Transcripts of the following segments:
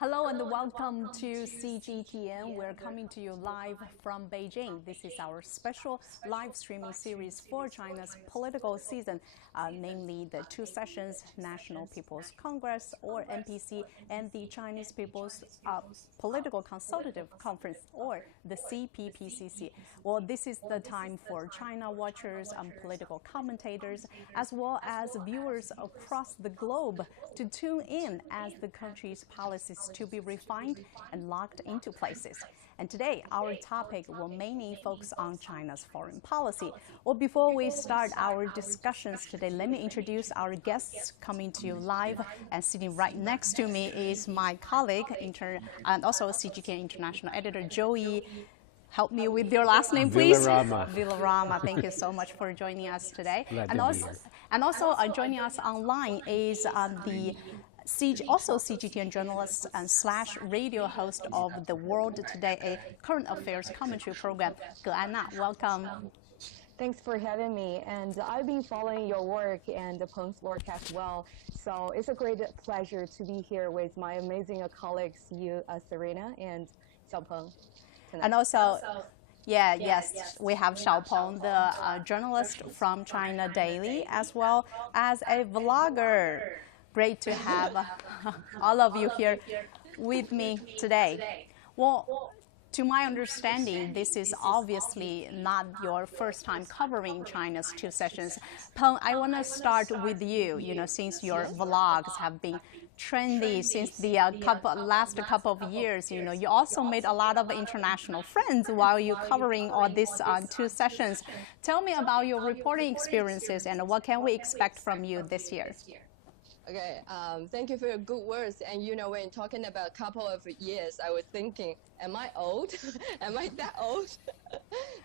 Hello and welcome to CGTN. We're coming to you live from Beijing. This is our special live streaming series for China's political season, namely the two sessions, National People's Congress or NPC and the Chinese People's Political Consultative Conference or the CPPCC. Well, this is the time for China watchers and political commentators as well as viewers across the globe to tune in as the country's policies to be refined and locked into places. And today, our topic will mainly focus on China's foreign policy. Well, before we start our discussions today, let me introduce our guests coming to you live. And sitting right next to me is my colleague and also CGTN International Editor, Joey. Help me with your last name, please. Villarama. Thank you so much for joining us today. And also joining us online is also CGTN journalist and / radio host of The World Today, a current affairs commentary program. Anna, welcome. Thanks for having me. And I've been following your work and Peng's work as well. So it's a great pleasure to be here with my amazing colleagues, you, Serena, and Xiaopeng. Tonight. And also, yes, we have Xiaopeng, the journalist from China Daily, as well as a vlogger. Great to have all of you here with me today. Well, to my understanding, this is obviously not your first time covering China's two sessions. Peng, I want to start with you, since your vlogs have been trendy since the last couple of years. You also made a lot of international friends while you're covering all these two sessions. Tell me about your reporting experiences and what can we expect from you this year? Okay, thank you for your good words. And when talking about a couple of years, I was thinking, am I old? Am I that old?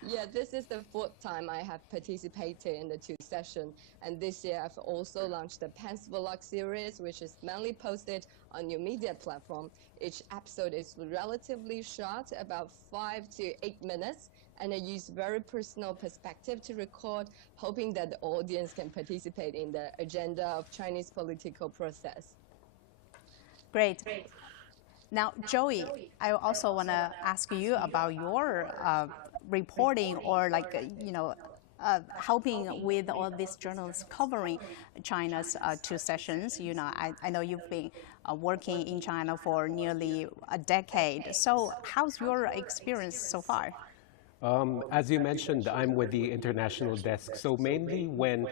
Yeah, this is the fourth time I have participated in the two sessions. And this year I've also launched the Pence Vlog series, which is mainly posted on new media platform. Each episode is relatively short, about 5 to 8 minutes. And I use very personal perspective to record, hoping that the audience can participate in the agenda of Chinese political process. Great. Now, Joey, I also want to ask you about your reporting or helping with all these journalists covering China's two sessions. I know you've been working in China for nearly a decade. So how's your experience so far? As you mentioned, I'm with the international desk. So mainly when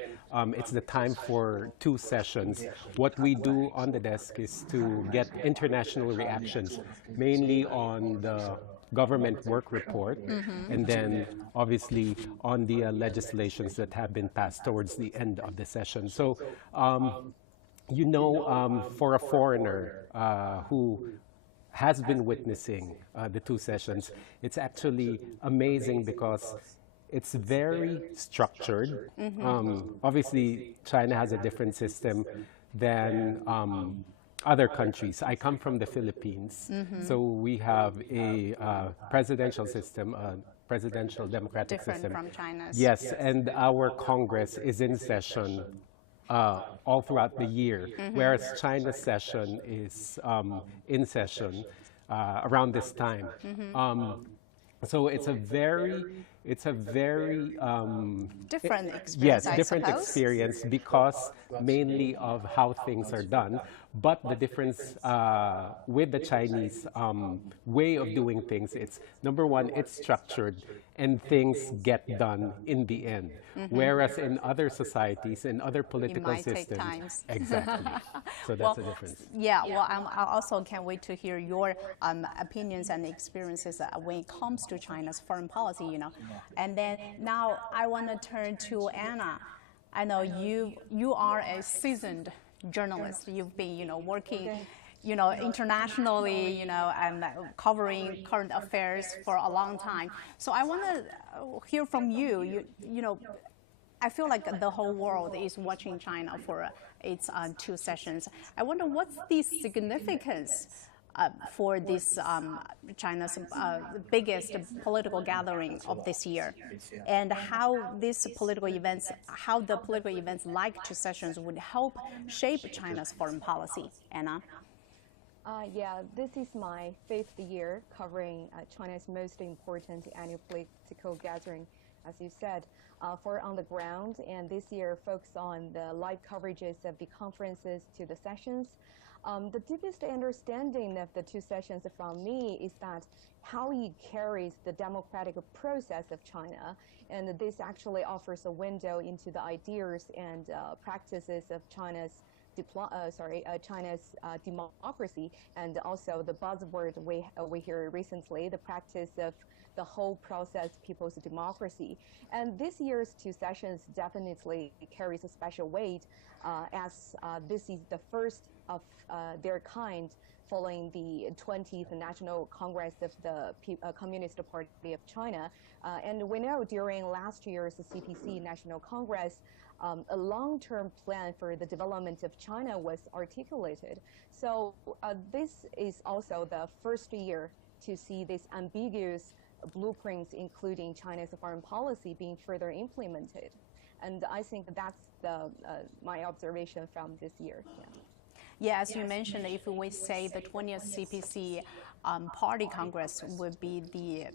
it's the time for two sessions, what we do on the desk is to get international reactions, mainly on the government work report, and then obviously on the legislations that have been passed towards the end of the session. So, for a foreigner who has been witnessing the two sessions, it's actually amazing because it's very structured. Obviously, China has a different system than other countries. I come from the Philippines, so we have a presidential system, a presidential democratic system. Different from China's. Yes, and our Congress is in session all throughout the year, whereas China's session is in session around this time. So it's a very different experience. Yes, I different suppose. Experience because mainly of how things are done. But the difference with the Chinese way of doing things, it's number one, it's structured and things get done in the end. Whereas in other societies, in other political systems, take times. Exactly. So that's the difference. Yeah, well, I also can't wait to hear your opinions and experiences when it comes to China's foreign policy, And then now I want to turn to Anna. I know you are a seasoned journalist. You've been, working, internationally, and covering current affairs for a long time. So I want to hear from you. I feel like the whole world is watching China for its two sessions. I wonder what's the significance for this China's biggest political gathering of this year, and how the political events like two sessions would help shape China's foreign policy. Anna? Yeah, this is my 5th year covering China's most important annual political gathering, as you said, for on the ground. And this year focused on the live coverages of the conferences to the sessions. The deepest understanding of the two sessions from me is that how it carries the democratic process of China, and this actually offers a window into the ideas and practices of China's democracy, and also the buzzword we hear recently, the practice of the whole process people's democracy. And this year's two sessions definitely carries a special weight as this is the first of their kind following the 20th National Congress of the Communist Party of China. And we know during last year's CPC National Congress, a long-term plan for the development of China was articulated. So this is also the first year to see these ambiguous blueprints, including China's foreign policy, being further implemented. And I think that's my observation from this year. Yeah. Yeah, as you mentioned, if we say the 20th CPC Party Congress would be the,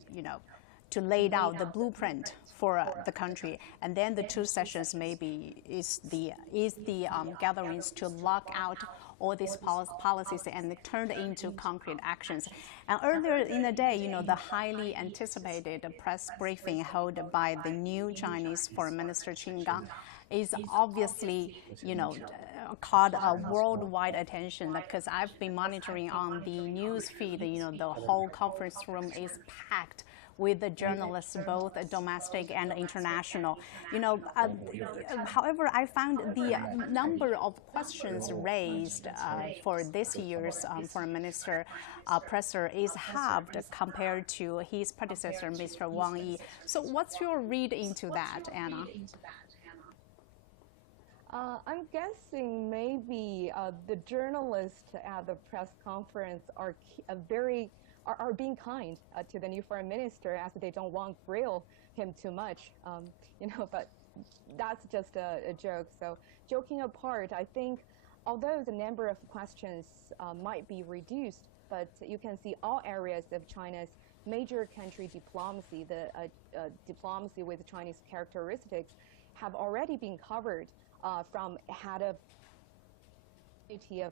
to lay out the blueprint for the country, and then the two sessions maybe is the gatherings to lock out all these policies and turn it into concrete actions. And earlier in the day, the highly anticipated press briefing held by the new Chinese Foreign Minister Qin Gang is obviously, caught a worldwide attention, because I've been monitoring on the news feed, the whole conference room is packed with the journalists, both domestic and international. However, I found the number of questions raised for this year's Foreign Minister presser is halved compared to his predecessor, Mr. Wang Yi. So what's your read into that, Anna? I'm guessing maybe the journalists at the press conference are being kind to the new foreign minister, as they don't want to grill him too much, but that's just a joke. So joking apart, I think although the number of questions might be reduced, but you can see all areas of China's major country diplomacy, the diplomacy with Chinese characteristics, have already been covered from head of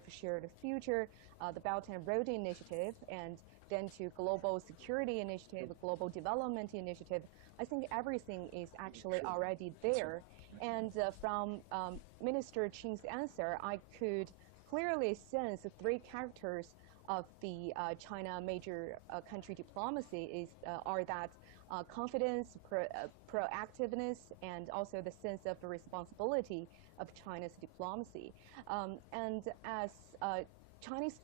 shared future, the Belt and Road Initiative, and then to Global Security Initiative, Global Development Initiative. I think everything is actually already there. And from Minister Qin's answer, I could clearly sense the three characters of the China major country diplomacy are that confidence, proactiveness, and also the sense of the responsibility of China's diplomacy. And as Chinese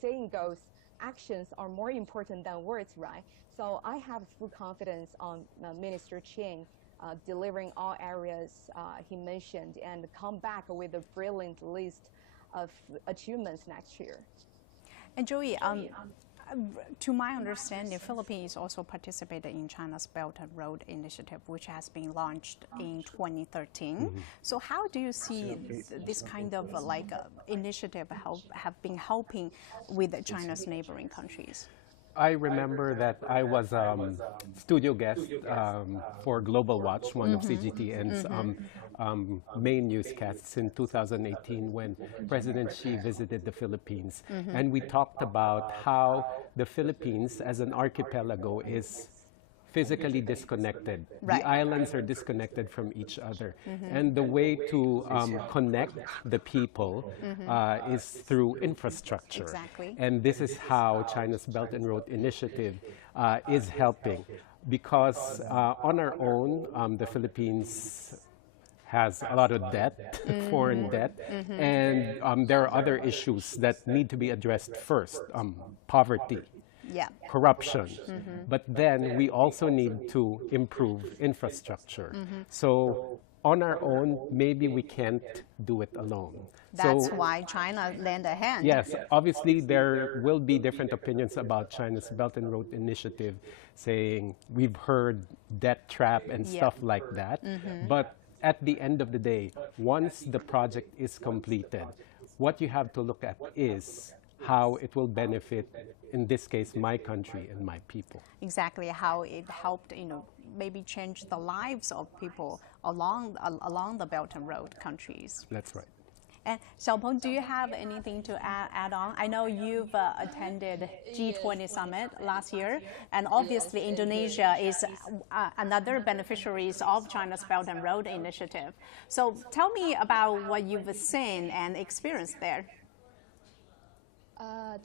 saying goes, actions are more important than words, right? So I have full confidence on Minister Qin delivering all areas he mentioned and come back with a brilliant list of achievements next year. And Joey, to my understanding, Philippines also participated in China's Belt and Road Initiative, which has been launched in 2013. Mm-hmm. So how do you see this kind of initiative have been helping with China's neighboring countries? I remember that I was studio guest for Global Watch, one of CGTN's main newscasts in 2018 when President Xi visited the Philippines. And we talked about how the Philippines as an archipelago is physically disconnected. Right. The islands are disconnected from each other. And the way to connect the people is through infrastructure. Exactly. And this is how China's Belt and Road Initiative is helping. Because on our own, the Philippines has a lot of debt, foreign debt, and there are other issues that need to be addressed first, poverty. Yeah. Corruption. But then we also need to improve infrastructure. So on our own, maybe we can't do it alone. That's why China lent a hand. Yes, obviously there will be different opinions about China's Belt and Road Initiative, saying we've heard debt trap and stuff like that. But at the end of the day, once the project is completed, what you have to look at is how it will benefit, in this case, my country and my people. Exactly, how it helped, maybe change the lives of people along the Belt and Road countries. That's right. And Xiaopeng, do you have anything to add on? I know you've attended G20 summit last year, and obviously Indonesia is another beneficiary of China's Belt and Road initiative. So tell me about what you've seen and experienced there.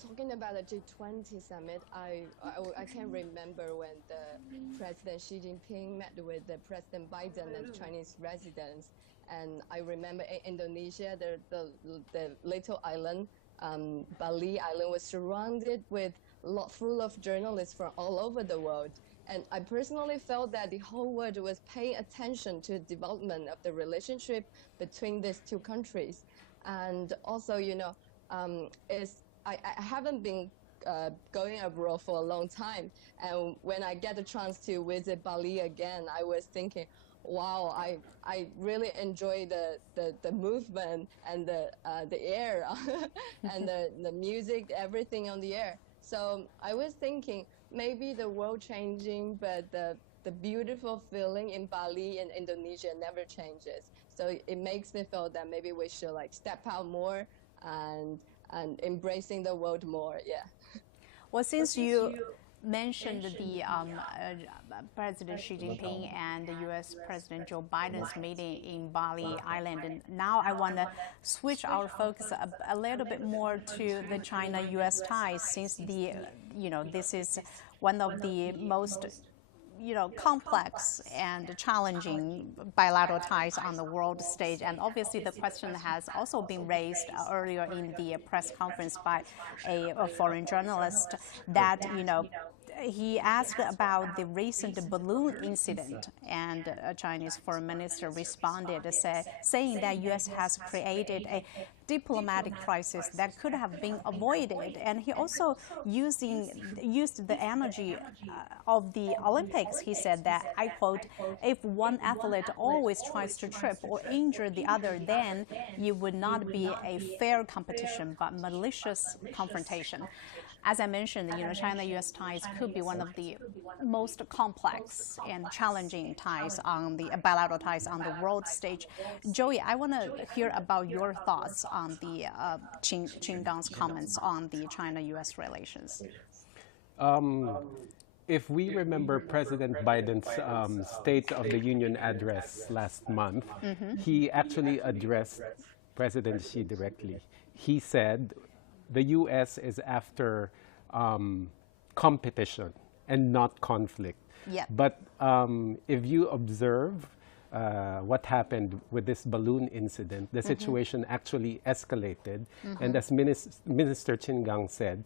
Talking about the G20 summit, I can remember when the President Xi Jinping met with the President Biden and Chinese residents. And I remember in Indonesia, the little island, Bali Island, was surrounded with full of journalists from all over the world. And I personally felt that the whole world was paying attention to the development of the relationship between these two countries. And also, I haven't been going abroad for a long time. And when I get a chance to visit Bali again, I was thinking, wow, I really enjoy the movement and the air and the music, everything on the air. So I was thinking maybe the world changing, but the beautiful feeling in Bali and Indonesia never changes. So it makes me feel that maybe we should step out more and embracing the world more. Yeah. Well, since you mentioned the President Xi Jinping and the U.S. President Joe Biden's meeting in Bali Island, and now I want to switch our focus a little bit more to the China-U.S. ties, since this is one of the most complex and challenging bilateral ties on the world stage. And obviously the question has also been raised earlier in the press conference by a foreign journalist that, he asked about the recent balloon incident, and a Chinese foreign minister responded saying that U.S. has created a diplomatic crisis that could have been avoided. And he also used the energy of the Olympics. He said that, I quote, "If one athlete always tries to trip or injure the other, then it would not be a fair competition, but malicious confrontation." As I mentioned, China-U.S. ties could be one of the most complex and challenging ties on the bilateral ties on the world stage. Joey, I want to hear about your thoughts on the Qin Gang's comments on the China-U.S. relations. If we remember President Biden's State of the Union address last month, he actually addressed President Xi directly. He said, the U.S. is after competition and not conflict. Yeah. But if you observe what happened with this balloon incident, the situation actually escalated. And as Minister Qin Gang said,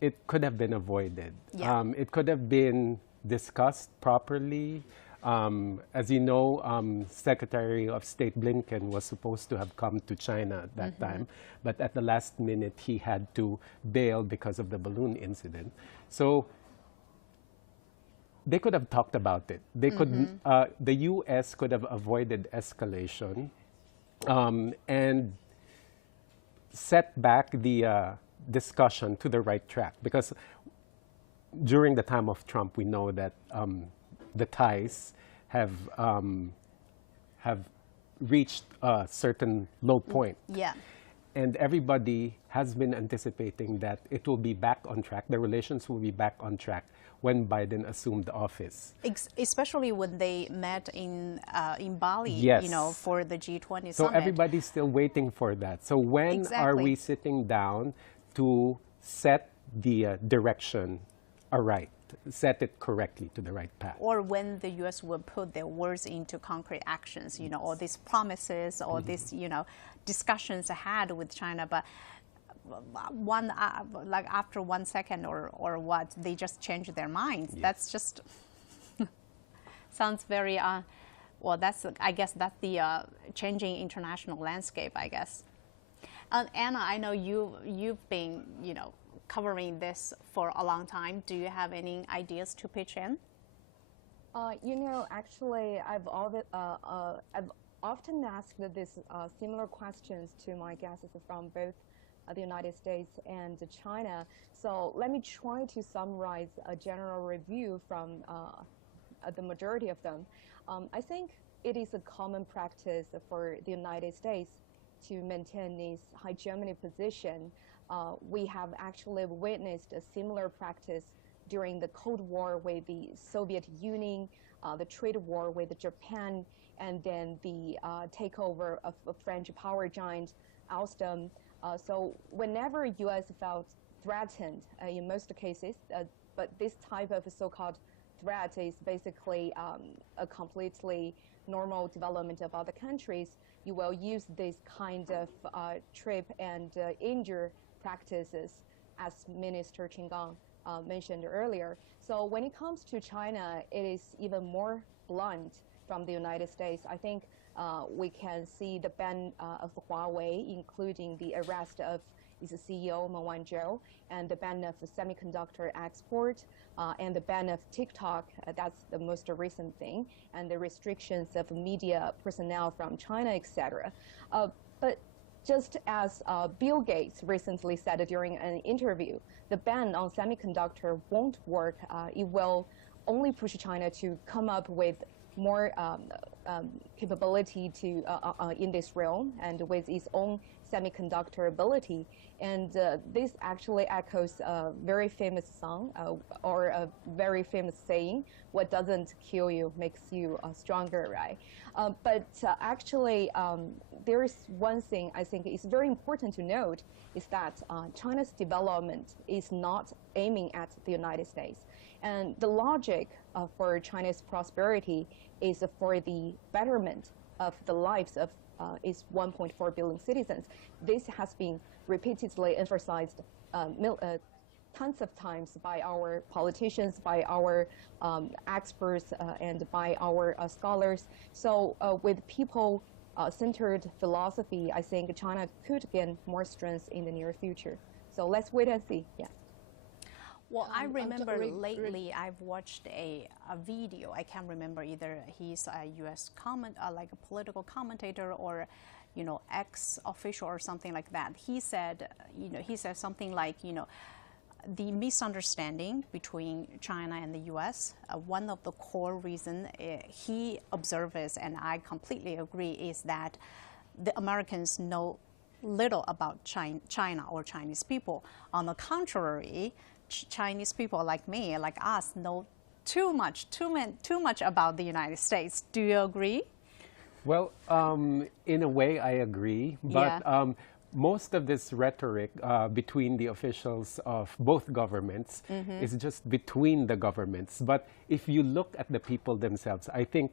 it could have been avoided. Yeah. It could have been discussed properly. As you know, Secretary of State Blinken was supposed to have come to China at that time, but at the last minute he had to bail because of the balloon incident. So they could have talked about it. They could, the U.S. could have avoided escalation and set back the discussion to the right track. Because during the time of Trump, we know that the ties have reached a certain low point. Yeah. And everybody has been anticipating that it will be back on track, the relations will be back on track when Biden assumed office. Especially when they met in Bali, Yes. for the G20 So summit. everybody's still waiting for that. So when are Exactly. we sitting down to set the direction aright, set it correctly to the right path? Or when the U.S. will put their words into concrete actions, all these promises, all these, discussions had with China, but after 1 second or what, they just change their minds. Yes. That's just sounds very I guess that's the changing international landscape, I guess. Anna, I know you've been covering this for a long time. Do you have any ideas to pitch in? Actually, I've often asked this similar questions to my guests from both the United States and China. So let me try to summarize a general review from the majority of them. I think it is a common practice for the United States to maintain its hegemony position. We have actually witnessed a similar practice during the Cold War with the Soviet Union, the trade war with Japan, and then the takeover of a French power giant, Alstom. So whenever U.S. felt threatened, in most cases, but this type of so-called threat is basically a completely normal development of other countries, you will use this kind of trip and injure practices, as Minister Qin Gang mentioned earlier. So when it comes to China, it is even more blunt from the United States. I think we can see the ban of Huawei, including the arrest of its CEO, Meng Wanzhou, and the ban of semiconductor export, and the ban of TikTok. That's the most recent thing, and the restrictions of media personnel from China, etc. But just as Bill Gates recently said during an interview, the ban on semiconductor won't work. It will only push China to come up with more capability to in this realm and with its own semiconductor ability. And this actually echoes a very famous song or a very famous saying, "What doesn't kill you makes you stronger," right? But actually, there is one thing I think is very important to note, is that China's development is not aiming at the United States. And the logic for China's prosperity is for the betterment of the lives of its 1.4 billion citizens. This has been repeatedly emphasized tons of times by our politicians, by our experts, and by our scholars. So with people-centered philosophy, I think China could gain more strength in the near future. So let's wait and see. Yeah. Well, I remember lately I've watched a video. I can't remember either he's a U.S. like a political commentator or, you know, ex-official or something like that. He said, he said something like, the misunderstanding between China and the U.S., one of the core reasons he observes, and I completely agree, is that the Americans know little about China or Chinese people. On the contrary, Chinese people like me, like us, know too much about the United States. Do you agree? Well, in a way, I agree. But most of this rhetoric between the officials of both governments is just between the governments. But if you look at the people themselves, I think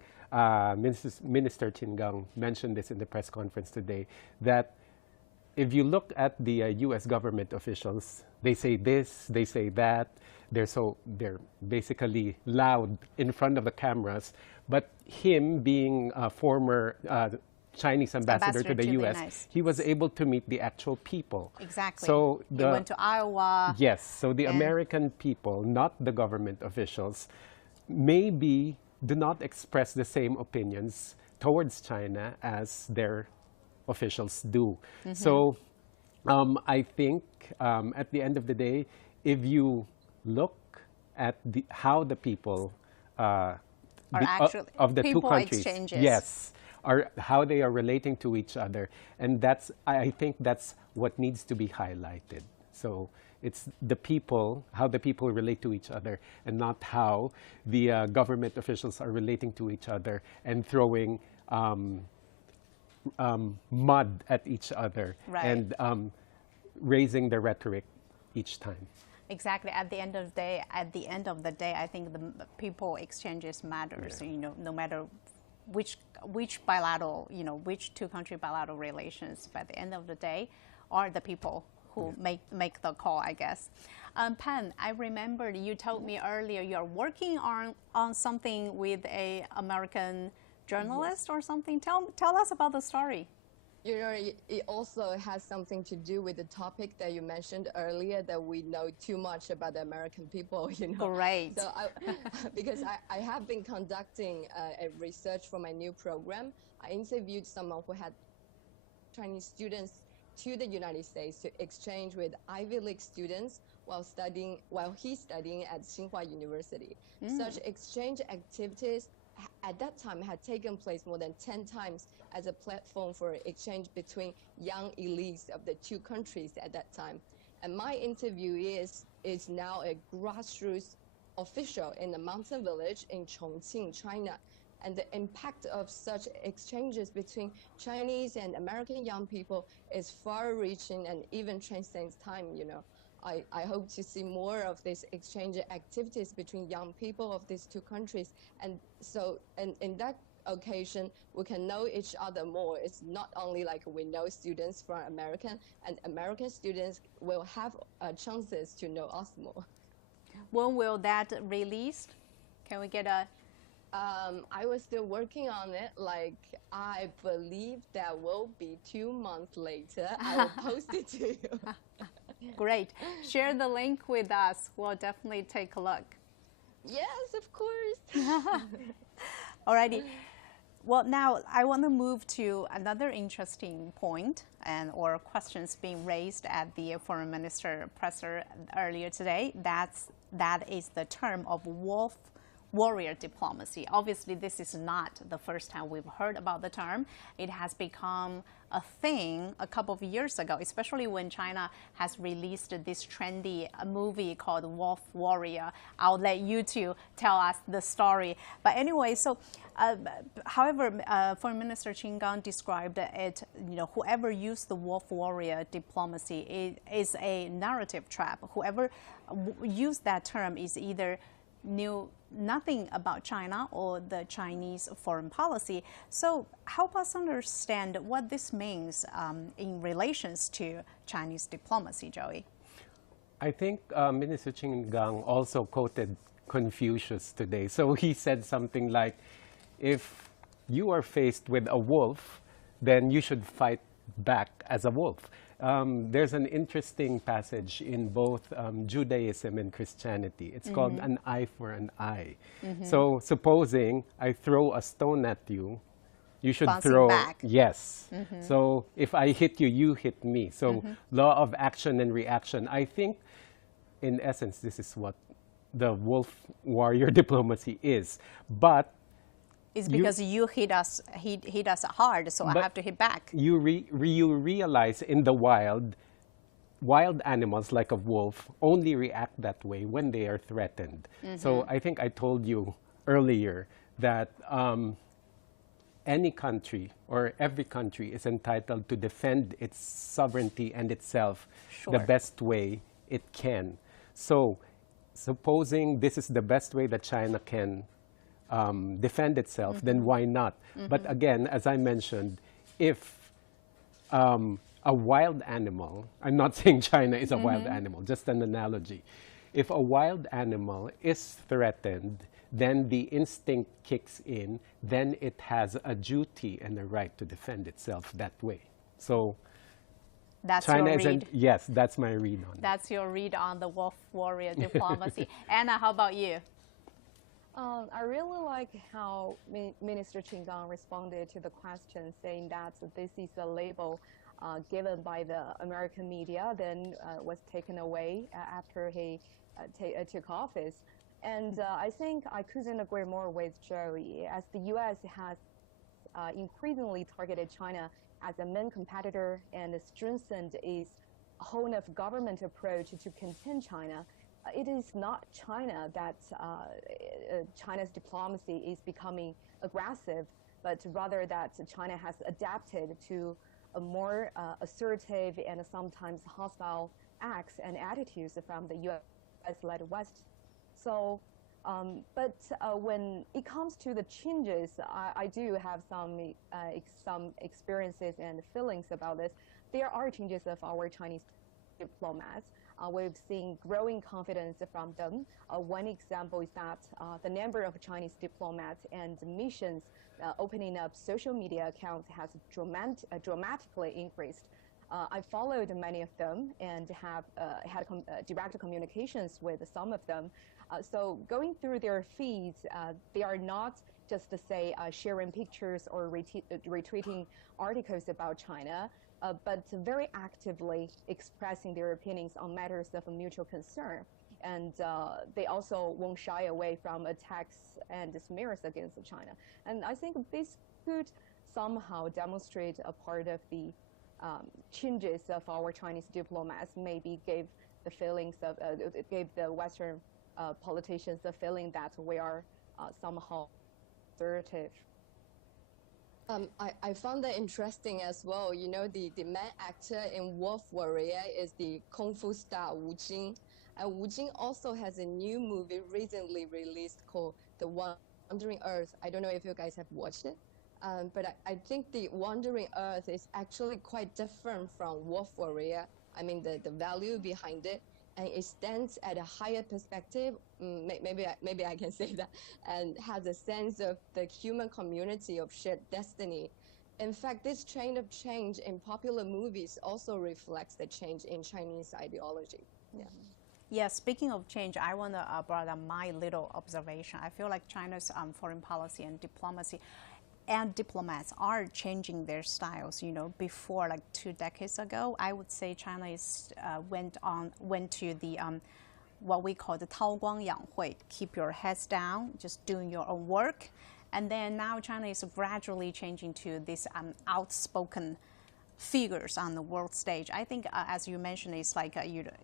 Minister Qin Gang mentioned this in the press conference today, that if you look at the U.S. government officials, they say this, they say that. They're basically loud in front of the cameras. But him being a former Chinese ambassador to the U.S., he was able to meet the actual people. Exactly. So he went to Iowa. Yes. So the American people, not the government officials, maybe do not express the same opinions towards China as their officials do. So I think at the end of the day, if you look at how the people of the two countries, yes, how they are relating to each other, and I think that's what needs to be highlighted. So it's the people, how the people relate to each other, and not how the government officials are relating to each other and throwing mud at each other, and raising the rhetoric each time. Exactly. At the end of the day, I think the people exchanges matters. No matter which bilateral, which two-country bilateral relations. By the end of the day, are the people who make the call, I guess. Pan, I remember you told me earlier you're working on something with a American journalist or something. Tell us about the story. It also has something to do with the topic that you mentioned earlier, that we know too much about the American people, Great. So because I have been conducting a research for my new program. I interviewed someone who had Chinese students to the United States to exchange with Ivy League students while he's studying at Tsinghua University. Such exchange activities at that time had taken place more than 10 times as a platform for exchange between young elites of the two countries at that time. And my interviewee is now a grassroots official in a mountain village in Chongqing, China. And the impact of such exchanges between Chinese and American young people is far-reaching and even transcends time, you know. I hope to see more of these exchange activities between young people of these two countries. And so in that occasion, we can know each other more. It's not only like we know students from American, and American students will have chances to know us more. When will that release? Can we get a... I was still working on it. Like, I believe that will be 2 months later. I will post it to you. Great. Share the link with us. We'll definitely take a look. Yes, of course. Alrighty. Well, now I want to move to another interesting point or questions being raised at the Foreign Minister presser earlier today. That is the term of wolf warrior diplomacy. Obviously, this is not the first time we've heard about the term. It has become a thing a couple of years ago, especially when China has released this trendy movie called Wolf Warrior. I'll let you two tell us the story. But anyway, so however, Foreign Minister Qin Gang described it, you know, whoever used the wolf warrior diplomacy is a narrative trap. Whoever used that term is either knew nothing about China or the Chinese foreign policy. So help us understand what this means in relations to Chinese diplomacy, Joey. I think Minister Qin Gang also quoted Confucius today. So he said something like, if you are faced with a wolf, then you should fight back as a wolf. There's an interesting passage in both Judaism and Christianity. It's called an eye for an eye. So supposing I throw a stone at you, you should Bouncing throw back. Yes. So if I hit you, you hit me. So law of action and reaction. I think in essence this is what the wolf warrior diplomacy is. But it's because you hit us hard, so I have to hit back. You realize in the wild animals like a wolf only react that way when they are threatened. So I think I told you earlier that any country or every country is entitled to defend its sovereignty and itself the best way it can. So supposing this is the best way that China can defend itself, then why not? But again, as I mentioned, if a wild animal, I'm not saying China is a wild animal, just an analogy. If a wild animal is threatened, then the instinct kicks in, then it has a duty and a right to defend itself that way. So that's China your read. isn't, yes, that's my read on it. That's your read on the wolf warrior diplomacy. Anna, how about you? I really like how Minister Qin Gang responded to the question, saying that this is a label given by the American media, then was taken away after he took office. And I think I couldn't agree more with Joey, as the U.S. has increasingly targeted China as a main competitor and strengthened its whole of government approach to contain China. It is not China that China's diplomacy is becoming aggressive, but rather that China has adapted to a more assertive and sometimes hostile acts and attitudes from the U.S.-led West. So, but when it comes to the changes, I do have some experiences and feelings about this. There are changes of our Chinese diplomats. We've seen growing confidence from them. One example is that the number of Chinese diplomats and missions opening up social media accounts has dramatically increased. I followed many of them and have had direct communications with some of them. So going through their feeds, they are not just to say sharing pictures or retweeting articles about China, but very actively expressing their opinions on matters of mutual concern. And they also won't shy away from attacks and smears against China. And I think this could somehow demonstrate a part of the changes of our Chinese diplomats, maybe gave the feelings of, gave the Western politicians the feeling that we are somehow assertive. I found that interesting as well. You know, the main actor in Wolf Warrior is the Kung Fu star Wu Jing. And Wu Jing also has a new movie recently released called The Wandering Earth. I don't know if you guys have watched it. But I think The Wandering Earth is actually quite different from Wolf Warrior. I mean, the value behind it, and it stands at a higher perspective, maybe I can say that, and has a sense of the human community of shared destiny. In fact, this trend of change in popular movies also reflects the change in Chinese ideology. Yeah. Yeah, speaking of change, I want to bring up my little observation. I feel like China's foreign policy and diplomacy and diplomats are changing their styles. You know, before, like 2 decades ago, I would say China is went to the what we call the 韬光养晦, keep your heads down, just doing your own work. And then now China is gradually changing to this outspoken figures on the world stage. I think, as you mentioned, it's like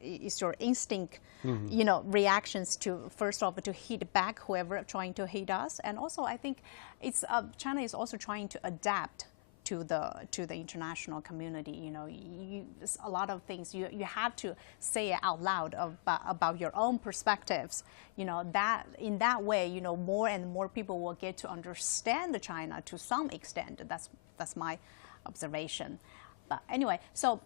it's your instinct, you know, reactions to, first of all, to hit back whoever trying to hit us, and also I think it's China is also trying to adapt to the international community. You know, a lot of things you have to say it out loud about your own perspectives. You know, that in that way, you know, more and more people will get to understand China to some extent. That's my observation. But anyway, so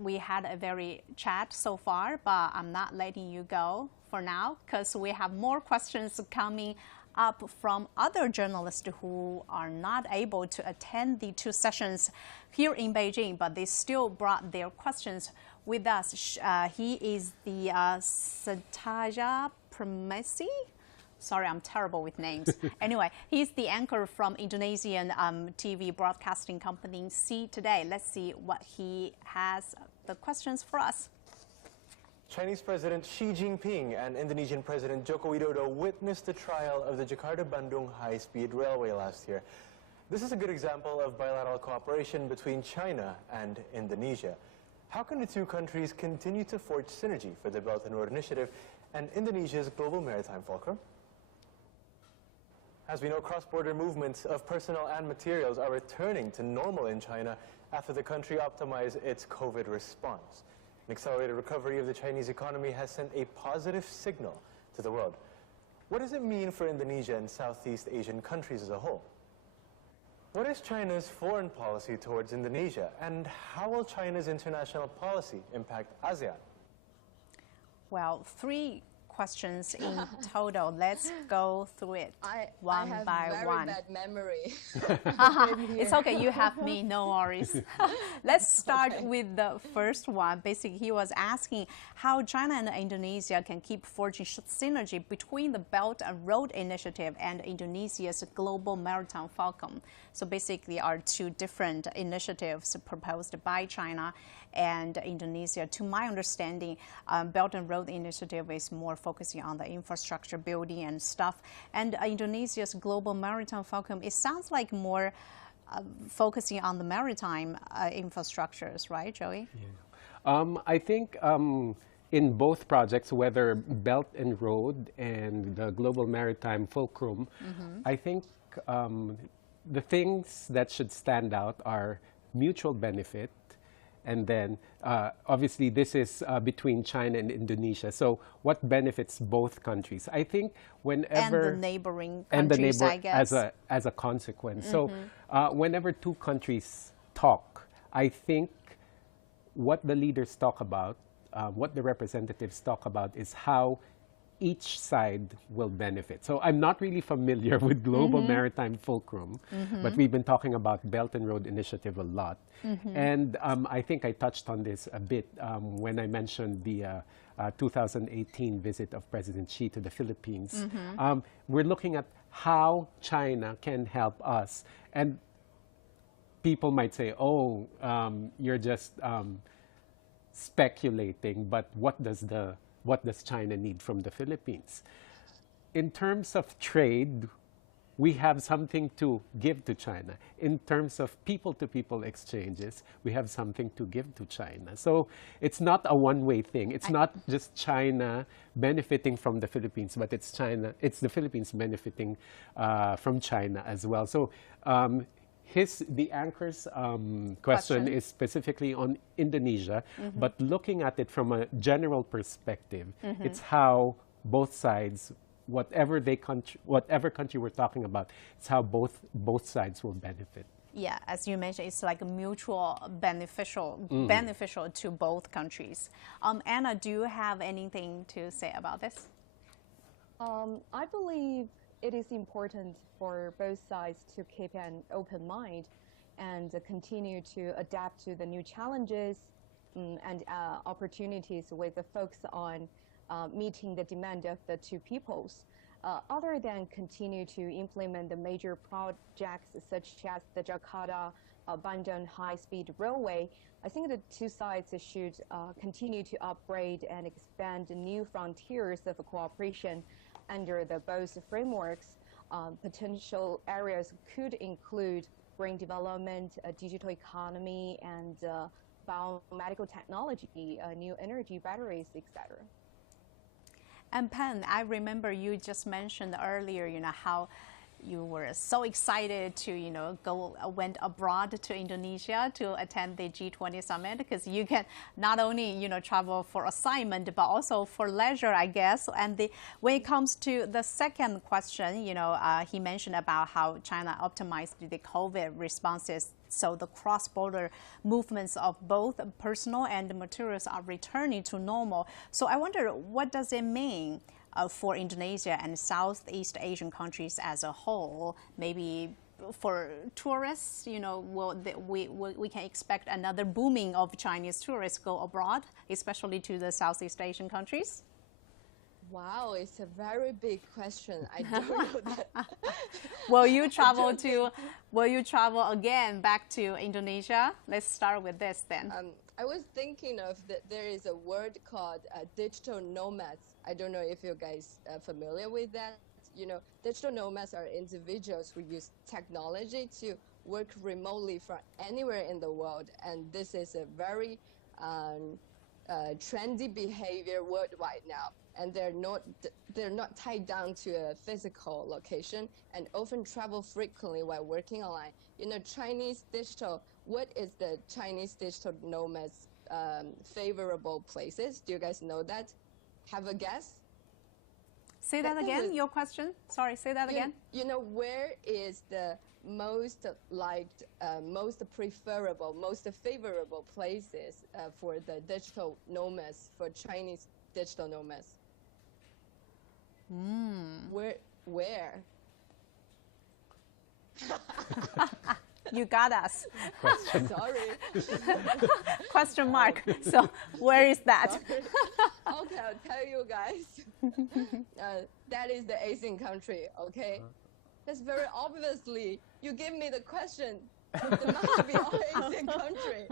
we had a very chat so far, but I'm not letting you go for now because we have more questions coming up from other journalists who are not able to attend the 2 sessions here in Beijing, but they still brought their questions with us. He is the Sataja Premesi. Sorry, I'm terrible with names. Anyway, he's the anchor from Indonesian TV broadcasting company C Today. Let's see what he has the questions for us. Chinese President Xi Jinping and Indonesian President Joko Widodo witnessed the trial of the Jakarta-Bandung high-speed railway last year. This is a good example of bilateral cooperation between China and Indonesia. How can the 2 countries continue to forge synergy for the Belt and Road Initiative and Indonesia's global maritime fulcrum? As we know, cross-border movements of personnel and materials are returning to normal in China after the country optimized its COVID response. An accelerated recovery of the Chinese economy has sent a positive signal to the world. What does it mean for Indonesia and Southeast Asian countries as a whole? What is China's foreign policy towards Indonesia, and how will China's international policy impact ASEAN? Well, 3 questions in total. Let's go through it one by one. I have very bad memory. It's okay, you have me, no worries. Let's start with the first one. Basically, he was asking how China and Indonesia can keep forging synergy between the Belt and Road Initiative and Indonesia's Global Maritime Fulcrum. So basically, are 2 different initiatives proposed by China and Indonesia. To my understanding, Belt and Road Initiative is more focusing on the infrastructure building and stuff. And Indonesia's Global Maritime Fulcrum, it sounds like more focusing on the maritime infrastructures, right, Joey? Yeah. I think in both projects, whether Belt and Road and the Global Maritime Fulcrum, I think the things that should stand out are mutual benefit. And then, obviously, this is between China and Indonesia. So, what benefits both countries? I think whenever and the neighboring countries, I guess, as a consequence. So, whenever 2 countries talk, I think what the leaders talk about, what the representatives talk about, is how each side will benefit. So I'm not really familiar with Global Maritime Fulcrum, but we've been talking about Belt and Road Initiative a lot. And I think I touched on this a bit when I mentioned the 2018 visit of President Xi to the Philippines. We're looking at how China can help us. And people might say, oh, you're just speculating, but what does China need from the Philippines? In terms of trade, we have something to give to China. In terms of people-to-people exchanges, we have something to give to China. So it's not a one-way thing. It's not just China benefiting from the Philippines, but it's the Philippines benefiting from China as well. So the anchor's question is specifically on Indonesia, but looking at it from a general perspective, it's how both sides, whatever country we're talking about, it's how both sides will benefit. Yeah, as you mentioned, it's like a mutual beneficial to both countries. Anna, do you have anything to say about this? I believe it is important for both sides to keep an open mind and continue to adapt to the new challenges and opportunities with a focus on meeting the demand of the two peoples. Other than continue to implement the major projects such as the Jakarta-Bandung high-speed railway, I think the two sides should continue to upgrade and expand new frontiers of cooperation under the both frameworks. Potential areas could include green development, digital economy, and biomedical technology, new energy batteries, etc. And Pen, I remember you just mentioned earlier, how you were so excited to, went abroad to Indonesia to attend the G20 summit, because you can not only, travel for assignment, but also for leisure, I guess. And when it comes to the second question, he mentioned about how China optimized the COVID responses. So the cross-border movements of both personal and materials are returning to normal. So I wonder, what does it mean for Indonesia and Southeast Asian countries as a whole? Maybe for tourists, we can expect another booming of Chinese tourists go abroad, especially to the Southeast Asian countries? Wow, it's a very big question. I don't know that. Will you travel again back to Indonesia? Let's start with this then. I was thinking of that there is a word called digital nomads. I don't know if you guys are familiar with that. Digital nomads are individuals who use technology to work remotely from anywhere in the world. And this is a very trendy behavior worldwide now. And they're not tied down to a physical location and often travel frequently while working online. What is the Chinese digital nomads favorable places? Do you guys know that? Have a guess? Say that again, your question? Sorry, say that again. Where is the most liked, most preferable, most favorable places for the digital nomads, for Chinese digital nomads? Where? You got us. Sorry. Question mark. So where is that? Okay, I'll tell you guys. That is the Asian country, okay? That's very obviously, you give me the question, it must be all Asian country.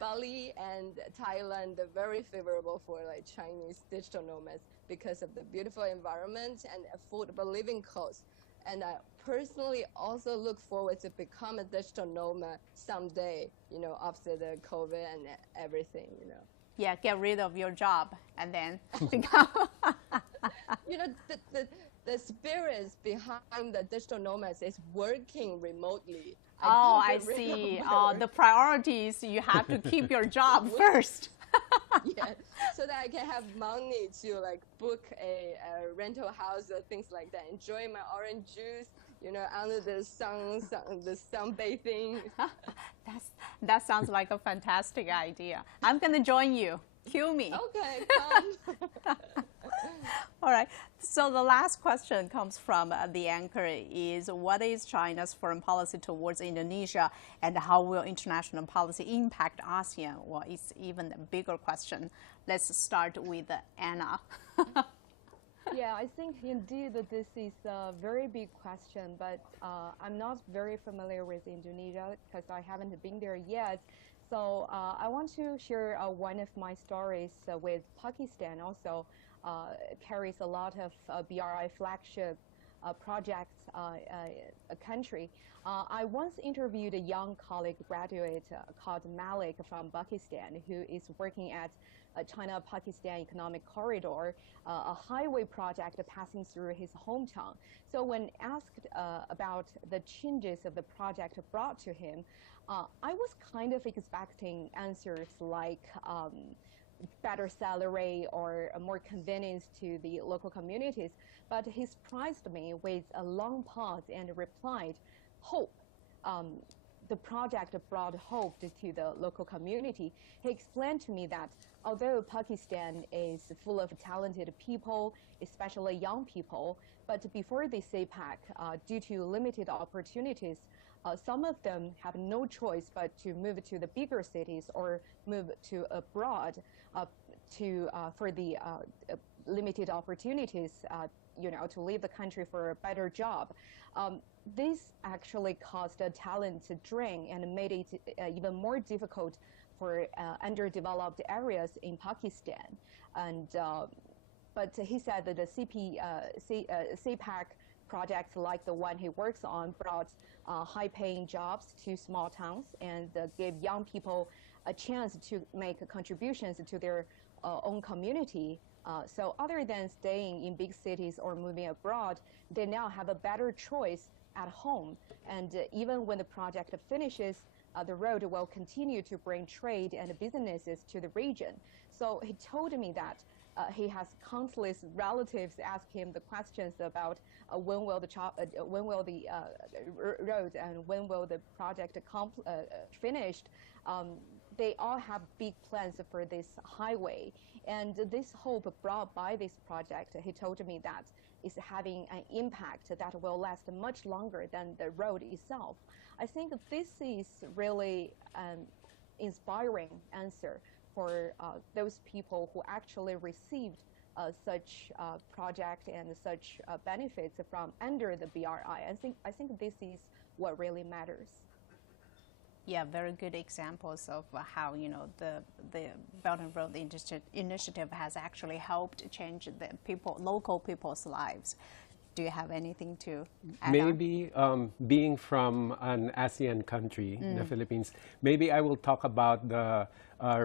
Bali and Thailand are very favorable for Chinese digital nomads because of the beautiful environment and affordable living costs. And I personally also look forward to become a digital nomad someday, after the COVID and everything, Yeah, get rid of your job and then become. The spirits behind the digital nomads is working remotely. I see. The priorities, you have to keep your job first. Yeah, so that I can have money to book a rental house or things like that. Enjoy my orange juice, under the sunbathing. That sounds like a fantastic idea. I'm gonna join you. Cue me. Okay, come. All right. So the last question comes from the anchor is, what is China's foreign policy towards Indonesia, and how will international policy impact ASEAN? Well, it's even a bigger question. Let's start with Anna. Yeah, I think indeed that this is a very big question, but I'm not very familiar with Indonesia because I haven't been there yet. So I want to share one of my stories with Pakistan. Also carries a lot of BRI flagship projects country. I once interviewed a young colleague graduate called Malik from Pakistan, who is working at China-Pakistan Economic Corridor, a highway project passing through his hometown. So when asked about the changes of the project brought to him, I was kind of expecting answers like better salary or more convenience to the local communities, but he surprised me with a long pause and replied, hope. The project brought hope to the local community. He explained to me that although Pakistan is full of talented people, especially young people, but before the CPAC, due to limited opportunities, some of them have no choice but to move to the bigger cities or move to abroad for the limited opportunities, to leave the country for a better job. This actually caused a talent drain and made it even more difficult for underdeveloped areas in Pakistan. And but he said that the CPAC projects like the one he works on brought high-paying jobs to small towns and gave young people a chance to make contributions to their own community. So other than staying in big cities or moving abroad, they now have a better choice at home. And even when the project finishes, the road will continue to bring trade and businesses to the region. So he told me that he has countless relatives ask him the questions about when will the road and when will the project finished. They all have big plans for this highway, and this hope brought by this project, he told me that is having an impact that will last much longer than the road itself. I think this is really an inspiring answer for those people who actually received such project and such benefits from under the BRI. I think this is what really matters. Yeah, very good examples of how the Belt and Road Initiative has actually helped change the local people's lives. Do you have anything to add Maybe being from an ASEAN country, the Philippines, maybe I will talk about the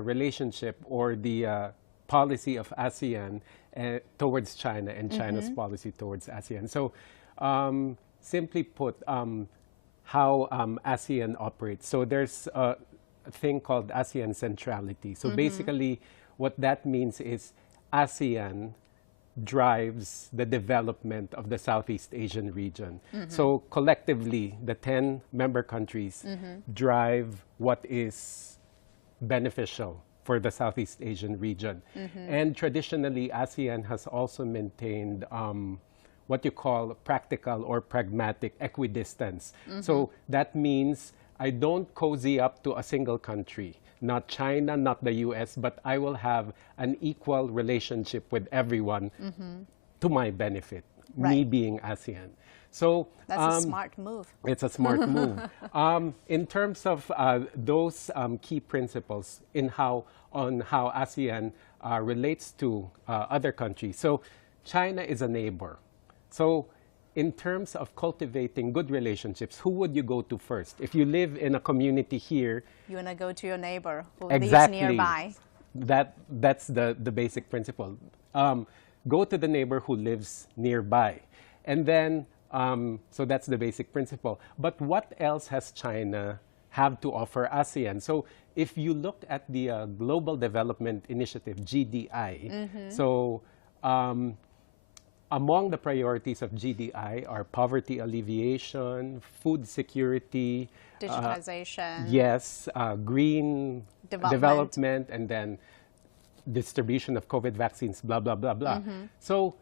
relationship or the policy of ASEAN towards China and China's policy towards ASEAN. So simply put, how ASEAN operates. So there's a thing called ASEAN centrality. So basically what that means is ASEAN drives the development of the Southeast Asian region. So collectively, the 10 member countries drive what is beneficial for the Southeast Asian region. And traditionally, ASEAN has also maintained what you call practical or pragmatic equidistance. So that means I don't cozy up to a single country, not China, not the US, but I will have an equal relationship with everyone to my benefit, me being ASEAN. So that's a smart move. It's a smart move. In terms of those key principles on how ASEAN relates to other countries. So China is a neighbor. So in terms of cultivating good relationships, who would you go to first? If you live in a community here, you want to go to your neighbor who exactly, lives nearby. That's the basic principle. Go to the neighbor who lives nearby. And then, so that's the basic principle. But what else has China have to offer ASEAN? So if you look at the Global Development Initiative, GDI, so among the priorities of GDI are poverty alleviation, food security, digitization, yes, green development, and then distribution of COVID vaccines, blah, blah, blah, blah. So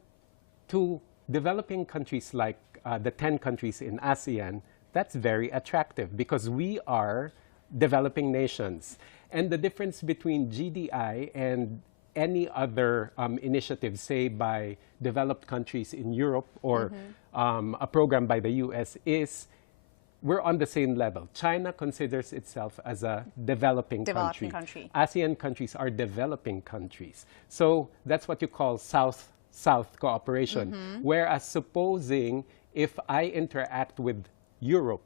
to developing countries like the 10 countries in ASEAN, that's very attractive because we are developing nations. And the difference between GDI and any other initiative, say by developed countries in Europe or a program by the US, is we're on the same level. China considers itself as a developing country. ASEAN countries are developing countries. So that's what you call South-South cooperation. Whereas supposing if I interact with Europe,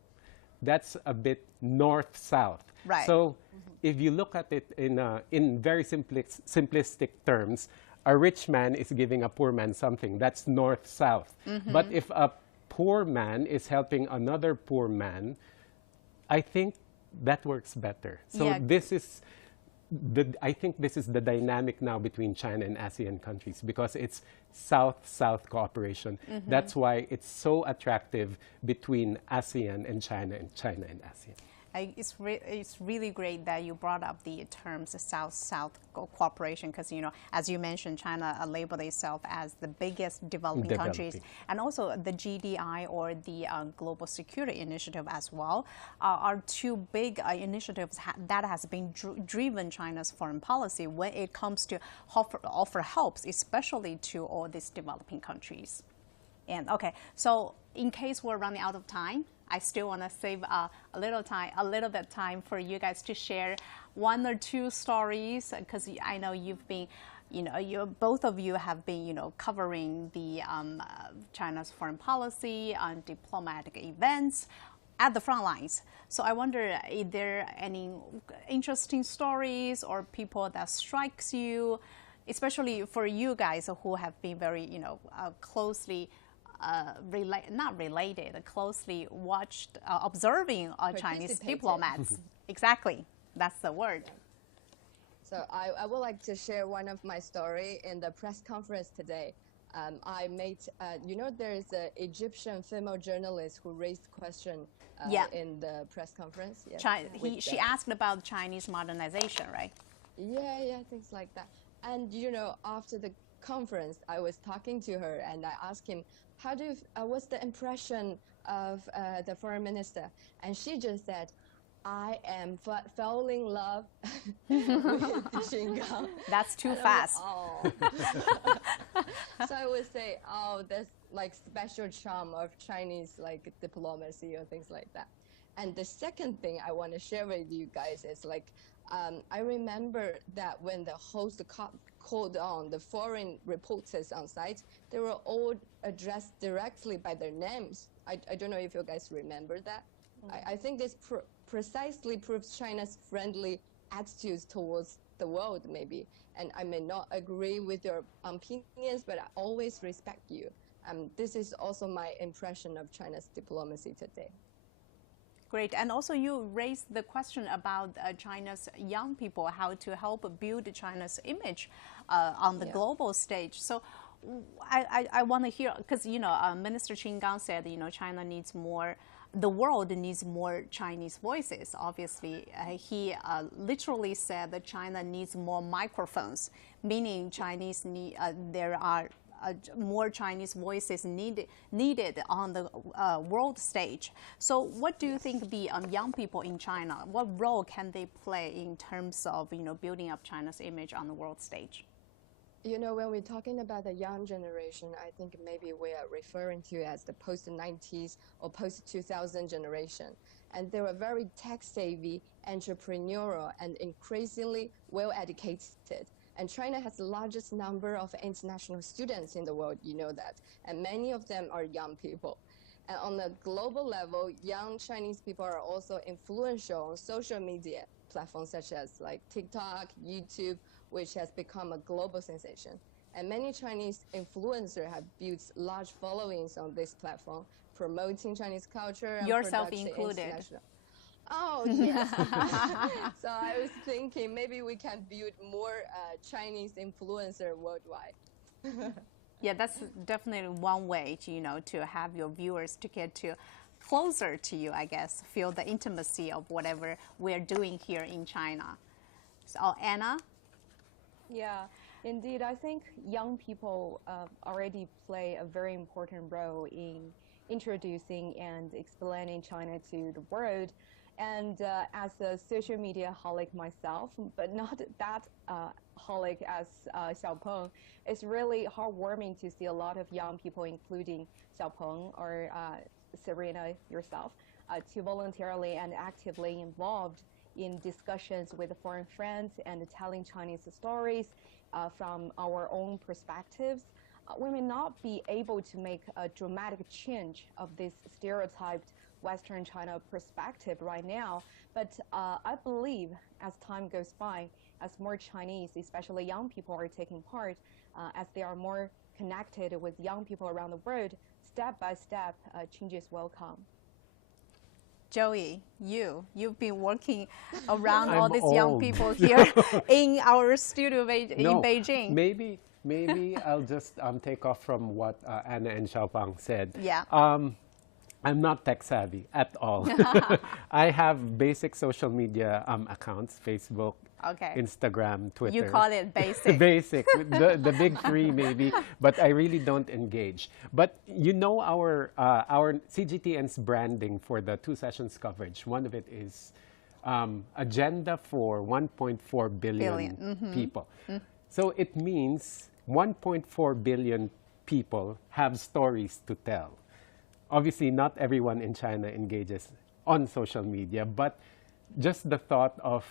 that's a bit North-South. Right. So if you look at it in very simplistic terms, a rich man is giving a poor man something. That's North-South. But if a poor man is helping another poor man, I think that works better. So this is I think this is the dynamic now between China and ASEAN countries because it's South-South cooperation. That's why it's so attractive between ASEAN and China and ASEAN. It's really great that you brought up the terms South-South cooperation because, you know, as you mentioned, China labeled itself as the biggest developing countries, and also the GDI or the Global Security Initiative as well are two big initiatives that has been driven China's foreign policy when it comes to offer helps, especially to all these developing countries. And okay, so in case we're running out of time, I still want to save a little bit of time for you guys to share one or two stories because I know you've been, you know, both of you have been, you know, covering the China's foreign policy on diplomatic events at the front lines. So I wonder, is there any interesting stories or people that strikes you, especially for you guys who have been very, you know, closely. Closely watched, observing Chinese diplomats. Exactly, that's the word. So I would like to share one of my story in the press conference today. I made, you know, there's an Egyptian female journalist who raised question in the press conference. Yes, she asked about Chinese modernization, right? Yeah, things like that. And, you know, after the conference, I was talking to her and I asked him, what's the impression of the foreign minister? And she just said, I am falling in love with Xinjiang. That's too fast. So I would say, that's like special charm of Chinese like diplomacy or things like that. And the second thing I want to share with you guys is like, I remember that when the host called on the foreign reporters on site, they were all addressed directly by their names. I don't know if you guys remember that. I think this precisely proves China's friendly attitudes towards the world, maybe. And I may not agree with your opinions, but I always respect you. This is also my impression of China's diplomacy today. Great. And also you raised the question about China's young people, how to help build China's image on the global stage. So I want to hear, because, you know, Minister Qin Gang said, you know, China needs more, the world needs more Chinese voices. Obviously, he literally said that China needs more microphones, meaning Chinese need, there are more Chinese voices needed on the world stage. So what do you think the young people in China, what role can they play in terms of, you know, building up China's image on the world stage? You know, when we're talking about the young generation, I think maybe we are referring to as the post-90s or post-2000 generation. And they were very tech-savvy, entrepreneurial, and increasingly well-educated. And China has the largest number of international students in the world, you know that. And many of them are young people. And on the global level, young Chinese people are also influential on social media platforms such as like TikTok, YouTube, which has become a global sensation. And many Chinese influencers have built large followings on this platform, promoting Chinese culture and yourself products included. Oh, yes. So I was thinking maybe we can build more Chinese influencer worldwide. Yeah, that's definitely one way to, you know, to have your viewers to get to closer to you, I guess, feel the intimacy of whatever we're doing here in China. So, Anna? Yeah, indeed. I think young people already play a very important role in introducing and explaining China to the world. And as a social media holic myself, but not that holic as Xiaopeng, it's really heartwarming to see a lot of young people, including Xiaopeng or Serena yourself, to voluntarily and actively involved in discussions with foreign friends and telling Chinese stories from our own perspectives. We may not be able to make a dramatic change of this stereotyped Western China perspective right now, but I believe as time goes by, as more Chinese, especially young people, are taking part, as they are more connected with young people around the world, step by step, changes will come. Joey, you've been working around all I'm these young old. people here in our studio in Beijing. Maybe I'll just take off from what Anna and Xiaopang said. Yeah. I'm not tech savvy at all. I have basic social media accounts, Facebook, Okay. Instagram, Twitter. You call it basic. Basic, the big three maybe, but I really don't engage. But you know our CGTN's branding for the 2 sessions coverage, one of it is agenda for 1.4 billion people. So it means 1.4 billion people have stories to tell. Obviously, not everyone in China engages on social media, but just the thought of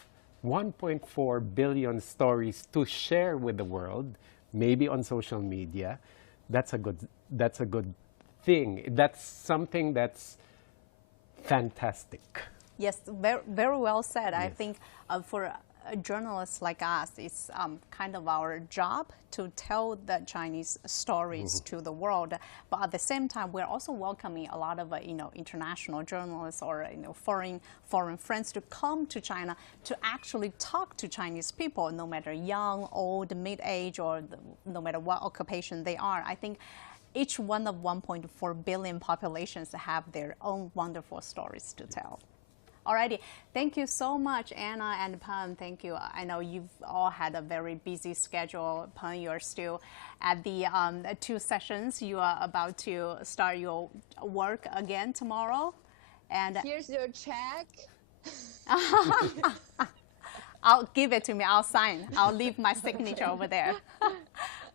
1.4 billion stories to share with the world, maybe on social media, that's a good thing. That's something that's fantastic. Yes, very, very well said. I Yes. think for a journalist like us, it's kind of our job to tell the Chinese stories to the world. But at the same time, we're also welcoming a lot of international journalists or foreign friends to come to China to actually talk to Chinese people, no matter young, old, mid-age, or no matter what occupation they are. I think each one of 1.4 billion populations have their own wonderful stories to tell. Alrighty, thank you so much, Anna and Pan. Thank you. I know you've all had a very busy schedule. Pan, you're still at the 2 sessions. You are about to start your work again tomorrow. And Here's your check. I'll give it to me. I'll sign. I'll leave my signature over there.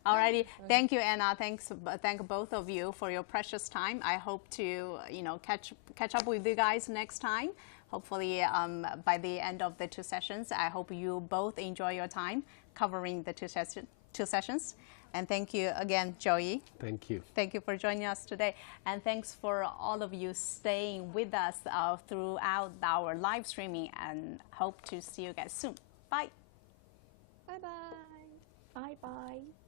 Alrighty, thank you, Anna. Thank both of you for your precious time. I hope to catch up with you guys next time. Hopefully, by the end of the 2 sessions, I hope you both enjoy your time covering the 2 sessions. And thank you again, Joey. Thank you. Thank you for joining us today. And thanks for all of you staying with us throughout our live streaming, and hope to see you guys soon. Bye. Bye-bye. Bye-bye.